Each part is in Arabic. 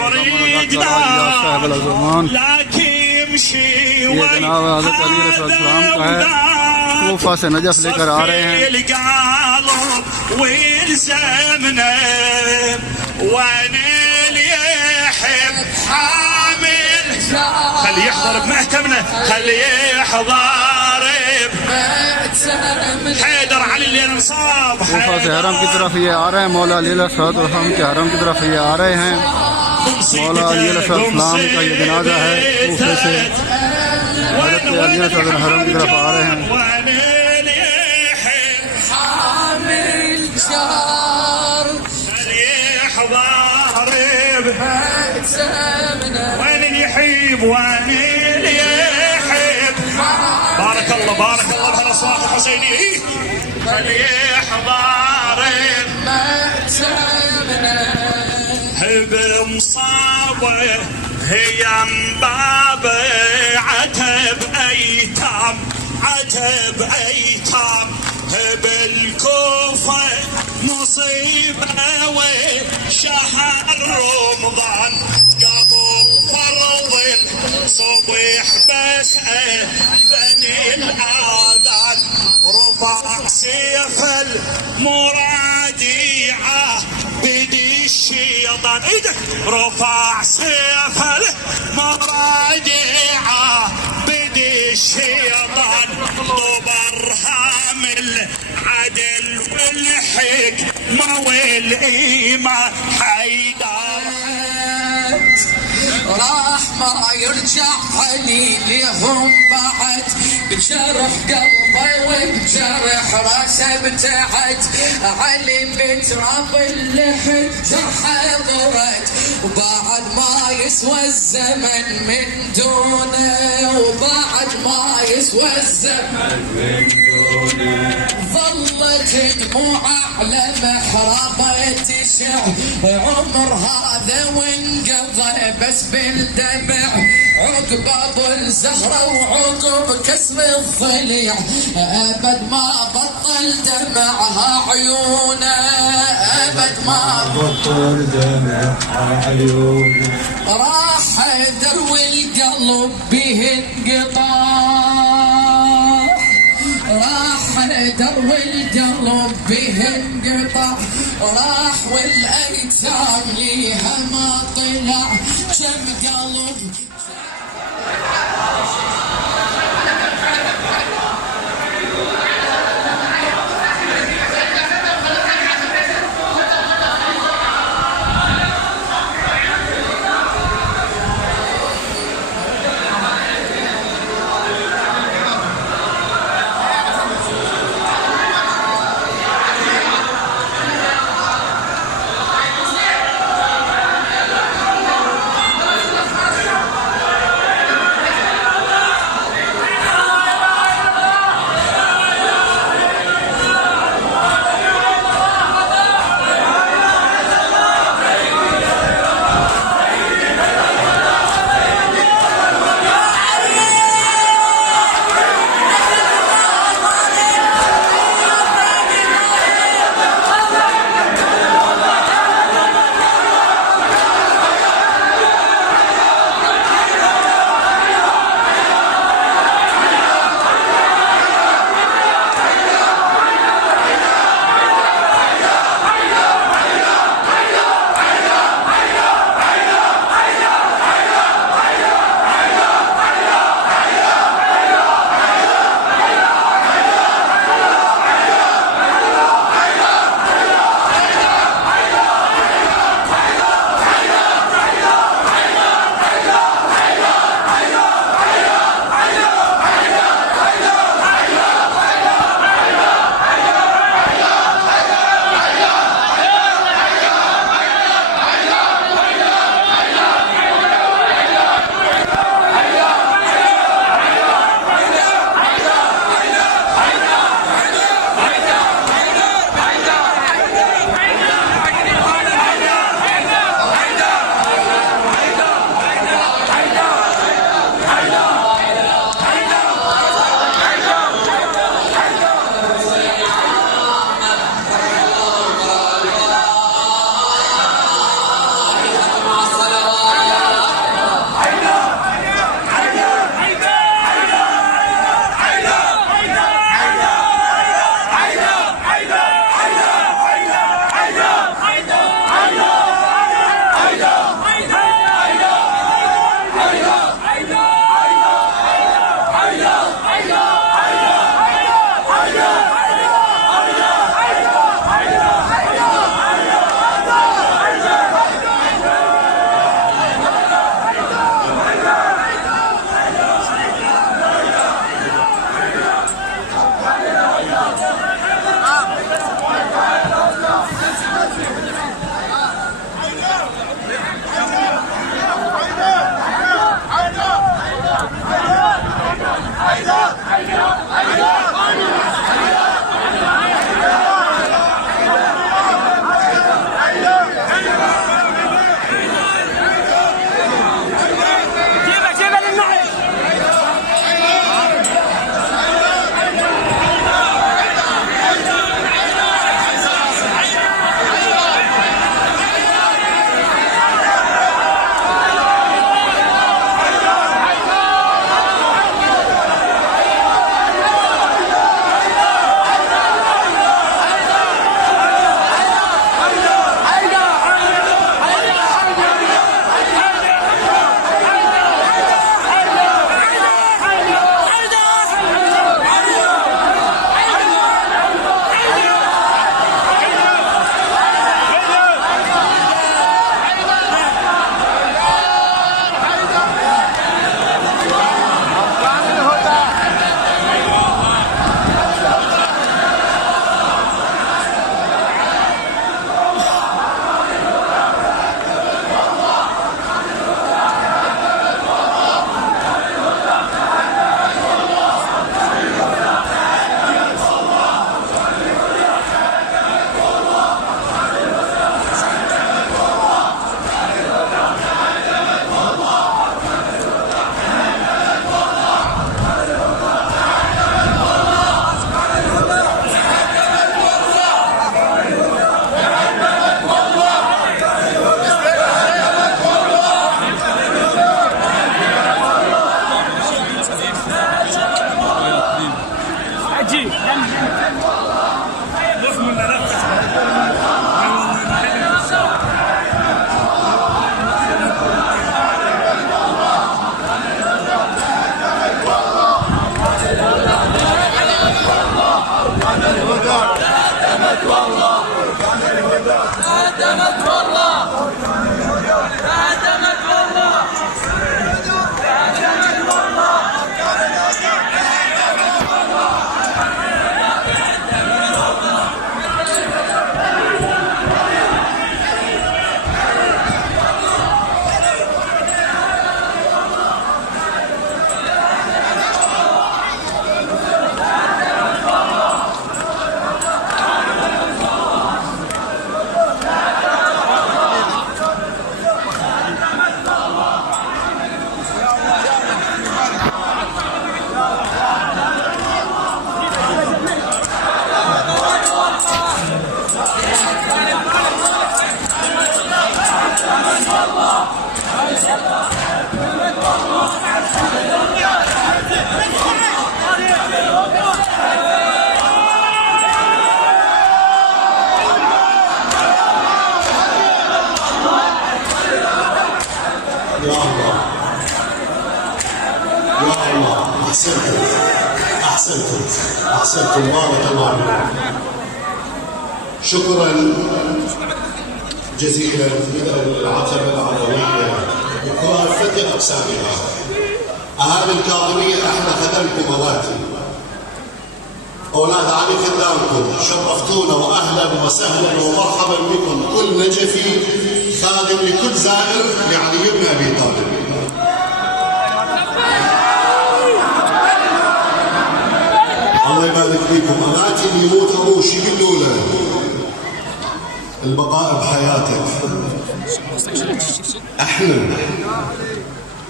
بريد لك يمشي कोफा से नजफ लेकर आ रहे हैं। ويلزمنا وين اللي يحب حامل خلي يحضر بمهتمنا خلي يحضر بمهتمنا حيدر علي اللي انصاب कोफा से हरम की तरफ ये आ रहे हैं। मौला अली अलैहिस्सलाम के हरम की तरफ ये आ रहे हैं। मौला अली अलैहिस्सलाम का ये जनाजा है। कोफे से हजरत अली अलैहिस्सलाम हरम की तरफ आ रहे हैं। وين اللي يحب وين اللي يحب بارك الله بهالاصوات الحسينيه اللي يحضر هب مصابه هي مباب عتب ايتام بالكوفة مصيبة وشهر رمضان قاموا فرض الصبح بس بني الآذان رفع سيف المراجعة بدي الشيطان ايدك رفع سيف المراجعة بدي الشيطان برهام العدل والحكمة والإيمان حيدر راح ما يرجع علي لهم بعد بجرح قلبي وبجرح راسه ابتعد علي بتراب اللحد جرحه ضرت وبعد ما يسوى الزمن من دونه وبعد ما يسوى الزمن من دونه ظلت دموعه على محرابه تشع عمر هذا وانقضى بس بالدمع عقب ابو الزهره وعقب كسر الضليع ابد ما بطل دمعها عيونه ابد ما بطل دمعها عيونه راح دروي القلب به انقطاع راح دروي القلب به انقطاع راح والايتام ليها ما طلع كم قلب أحسنتم بارك الله فيكم. شكرا جزيلا للعتبة العربية بكافة أقسامها. أهالي الكاظمية احنا خدمكم أواتي، أولاد علي خدامكم، شرفتونا وأهلا وسهلا ومرحبا بكم. كل نجفي خادم لكل زائر لعلي بن أبي طالب. الله يبارك فيكم. أماتي اللي يموت أبوه شو يقولوا له؟ البقاء بحياتك. احنا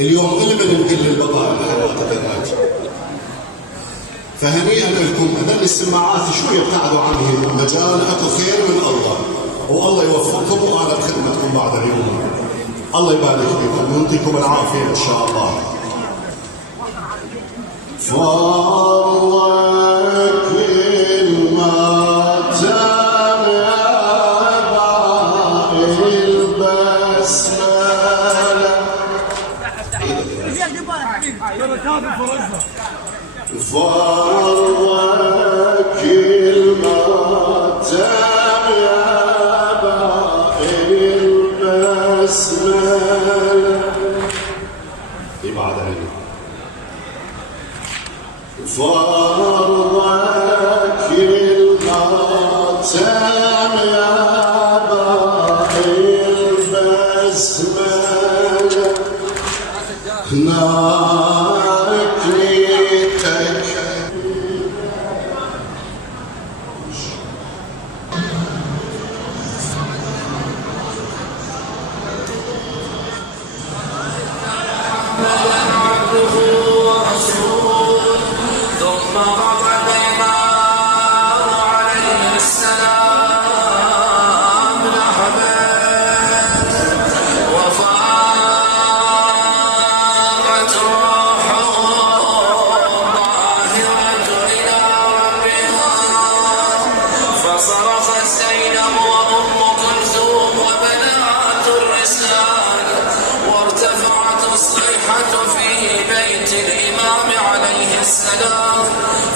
اليوم إلنا نقول البقاء بحياتك أماتي. فهنيئا لكم. هذول السماعات شويه ابتعدوا عنه، مجال اكو خير من الله، والله يوفقكم وانا بخدمتكم بعد عيونكم. الله يبارك فيكم ويعطيكم العافيه ان شاء الله.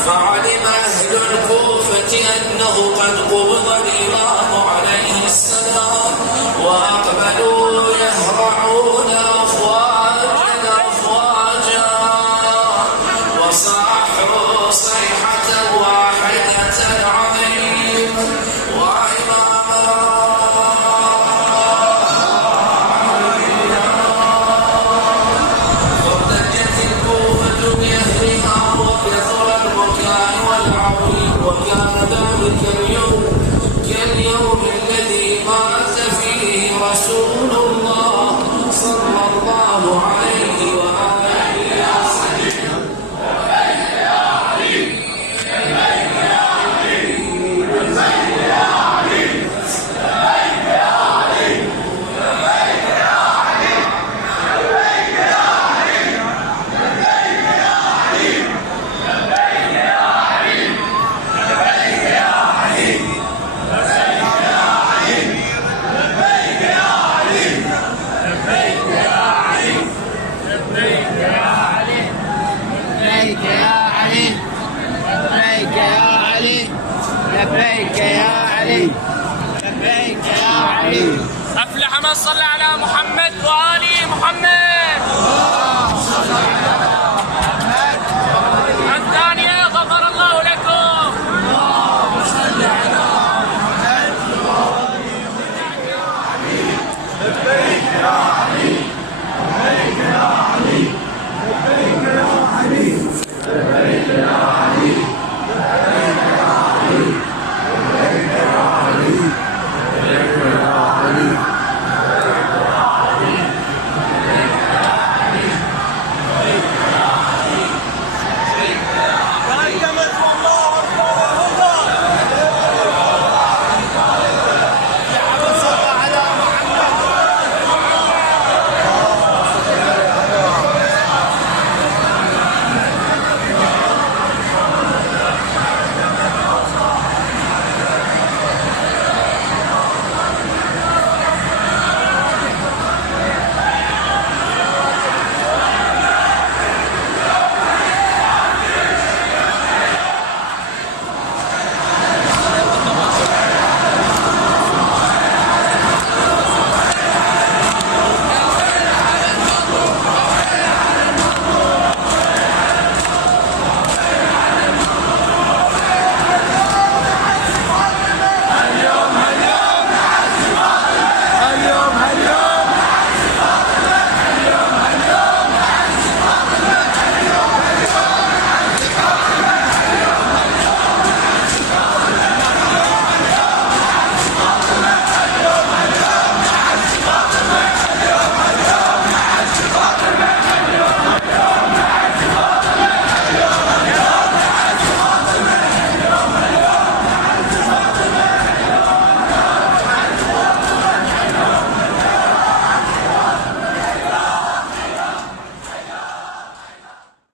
فعلم أهل الكوفة أنه قد قبض الإمام عليه السلام، وأقبلوا يهرعون أفواجا أفواجا، وصاحوا صيحة واحدة عظيمة وإماما. فارتجت الكوفة بأهلها وكثر البكاء والعويل، وكان ذلك اليوم كاليوم الذي مات فيه رسول الله صلى الله عليه وآله وسلم. لبيك يا علي، لبيك يا علي. أفلح من صلى على محمد وآل محمد.